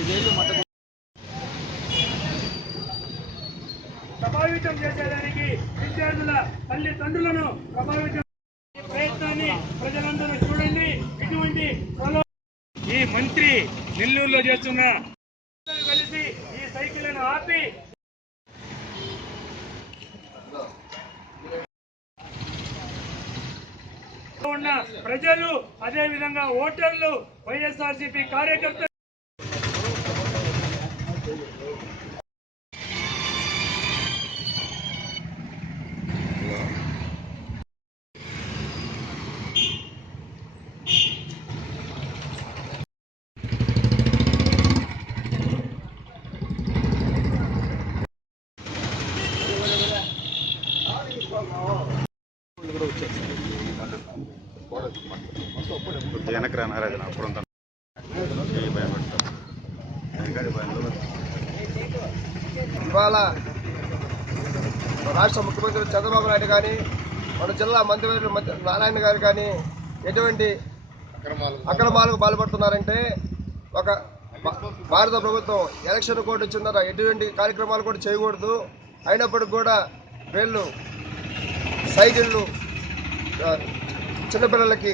ఐదేళ్ళు మత ప్రభావితం చేసేదానికి విద్యార్థుల తల్లి తండ్రులను ప్రభావితం ప్రయత్నాన్ని ప్రజలందరూ చూడండి. ఇటువంటి ఈ మంత్రి నెల్లూరులో చేస్తున్న కలిసి ఈ సైకిళ్ళను ఆపి ఉన్న ప్రజలు అదేవిధంగా ఓటర్లు వైఎస్ఆర్సీపీ కార్యకర్తలు వెనక్కి రానారాజు అప్పుడు ఇవాళ రాష్ట్ర ముఖ్యమంత్రి చంద్రబాబు నాయుడు కానీ మన జిల్లా మంత్రివర్యులు మంత్రి నారాయణ గారు కానీ ఎటువంటి అక్రమాలకు పాల్పడుతున్నారంటే ఒక భారత ప్రభుత్వం ఎలక్షన్ కోడ్ వచ్చిన తర్వాత ఎటువంటి కార్యక్రమాలు కూడా చేయకూడదు. అయినప్పటికి కూడా వీళ్ళు సైకిళ్ళు చిన్నపిల్లలకి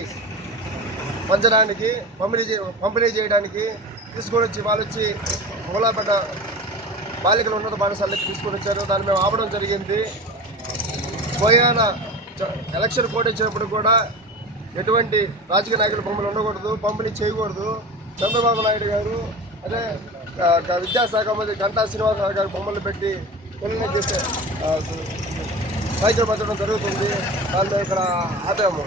పంచడానికి పంపిణీ పంపిణీ చేయడానికి తీసుకొని వచ్చి వాళ్ళు వచ్చి మూలాపడ్డ బాలికల ఉన్నత పాఠశాలకి తీసుకొని వచ్చారు దాన్ని మేము ఆపడం జరిగింది. పోయాన ఎలక్షన్ కోడ్ వచ్చినప్పుడు కూడా ఎటువంటి రాజకీయ నాయకుల బొమ్మలు ఉండకూడదు పంపిణీ చేయకూడదు. చంద్రబాబు నాయుడు గారు అదే విద్యాశాఖ మంత్రి గంటా శ్రీనివాసరావు గారి బొమ్మలు పెట్టి పిల్లల్ని చేసే ఆ, జరుగుతుంది. దాన్ని ఇక్కడ ఆపాము.